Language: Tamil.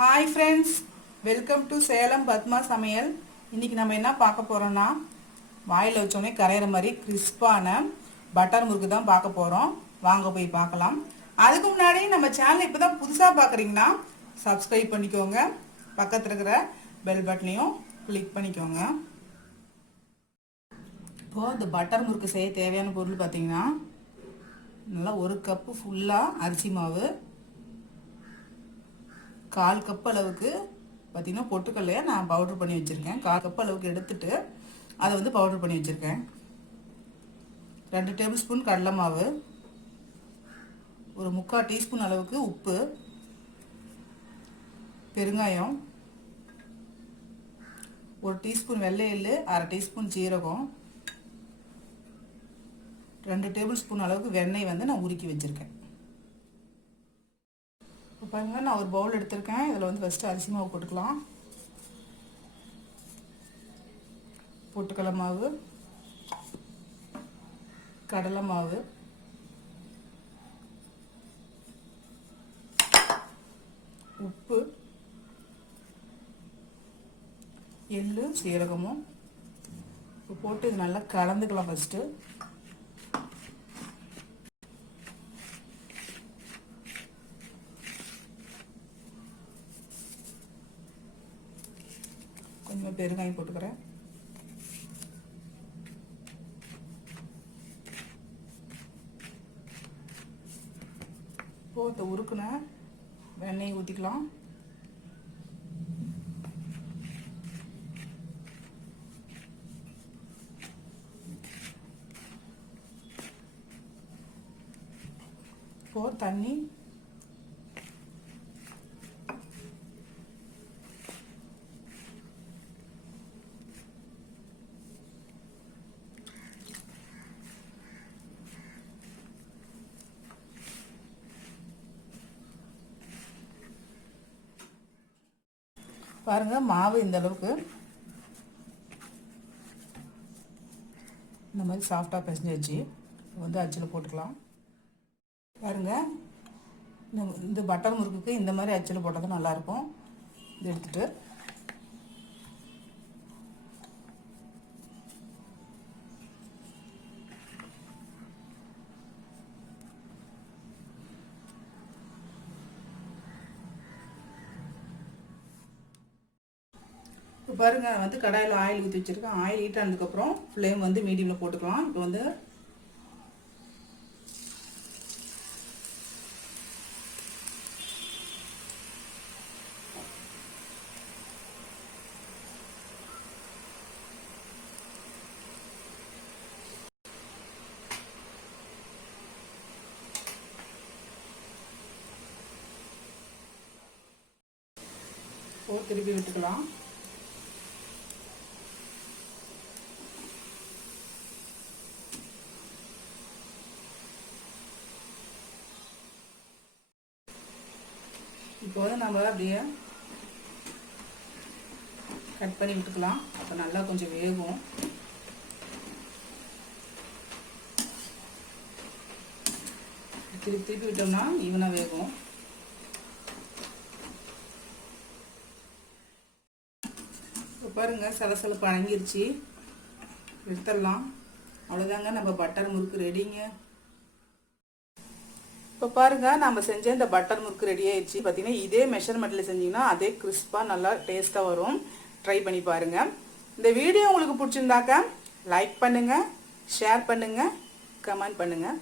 Hi friends, welcome to Salem Padma சமையல். இன்றைக்கி நம்ம என்ன பார்க்க போகிறோன்னா, வாயில் வச்சோடனே கரையிற மாதிரி கிறிஸ்பான பட்டர் முறுக்கு தான் பார்க்க போகிறோம். வாங்க போய் பார்க்கலாம். அதுக்கு முன்னாடி நம்ம சேனல் இப்போ தான் புதுசாக பார்க்குறீங்கன்னா சப்ஸ்கிரைப் பண்ணிக்கோங்க. பக்கத்தில் இருக்கிற பெல் பட்டனையும் கிளிக் பண்ணிக்கோங்க. இப்போது இந்த பட்டர் முறுக்கு செய்ய தேவையான பொருள் பார்த்திங்கன்னா, நல்லா 1 கப்பு ஃபுல்லாக அரிசி மாவு, 1/4 கப் அளவுக்கு பார்த்திங்கன்னா பொட்டுக்கல்லையை நான் பவுட்ரு பண்ணி வச்சுருக்கேன். 1/4 கப் அளவுக்கு எடுத்துட்டு அதை வந்து பவுட்ரு பண்ணி வச்சுருக்கேன். 2 டேபிள் ஸ்பூன் கடலை மாவு, ஒரு 3/4 டீஸ்பூன் அளவுக்கு உப்பு, பெருங்காயம், 1 டீஸ்பூன் வெள்ளை எள்ளு, 1/2 டீஸ்பூன் ஜீரகம், 2 டேபிள் ஸ்பூன் அளவுக்கு வெண்ணெய் வந்து நான் உருக்கி வச்சுருக்கேன். இப்போ பாருங்கள், நான் ஒரு பவுல் எடுத்திருக்கேன். இதில் வந்து ஃபஸ்ட்டு அரிசி மாவு போட்டுக்கலாம். பொட்டுக்கடலை மாவு, கடலை மாவு, உப்பு, எள்ளு, சீரகமும் இப்போ போட்டு இது நல்லா கலந்துக்கலாம். ஃபஸ்ட்டு கொஞ்சம் பெருங்காயம் போட்டுக்கிறேன். இப்போ இந்த உருக்குன வெண்ணெய் ஊற்றிக்கலாம். இப்போ தண்ணி, பாருங்கள் மாவு இந்த அளவுக்கு இந்த மாதிரி சாஃப்டாக பிசைஞ்சு வச்சு வந்து அச்சில் போட்டுக்கலாம். பாருங்கள், இந்த பட்டர் முறுக்குக்கு இந்த மாதிரி அச்சில் போட்டால் தான் நல்லாயிருக்கும். இது எடுத்துகிட்டு இப்போ பாருங்கள், வந்து கடாயில் ஆயில் ஊற்றி வச்சுருக்கேன். ஆயில் ஹீட் ஆனதுக்கப்புறம் ஃப்ளேம் வந்து மீடியமில் போட்டுக்கலாம். இப்போ வந்து திருப்பி விட்டுக்கலாம். இப்போ வந்து நம்ம அப்படியே கட் பண்ணி விட்டுக்கலாம். அப்போ நல்லா கொஞ்சம் வேகும். திருப்பி திருப்பி விட்டோம்னா ஈவனாக வேகும். இப்போ பாருங்கள், சலசலப்பு அடங்கிருச்சு. எடுத்துடலாம். அவ்வளோதாங்க, நம்ம பட்டர் முறுக்கு ரெடிங்க. இப்போ பாருங்கள், நம்ம செஞ்ச இந்த பட்டர் முறுக்கு ரெடி ஆயிடுச்சு. பார்த்தீங்கன்னா இதே மெஷர்மெண்ட்டில் செஞ்சிங்கன்னா அதே கிறிஸ்பாக நல்லா டேஸ்ட்டாக வரும். ட்ரை பண்ணி பாருங்கள். இந்த வீடியோ உங்களுக்கு பிடிச்சிருந்தாக்க லைக் பண்ணுங்கள், ஷேர் பண்ணுங்கள், கமெண்ட் பண்ணுங்கள்.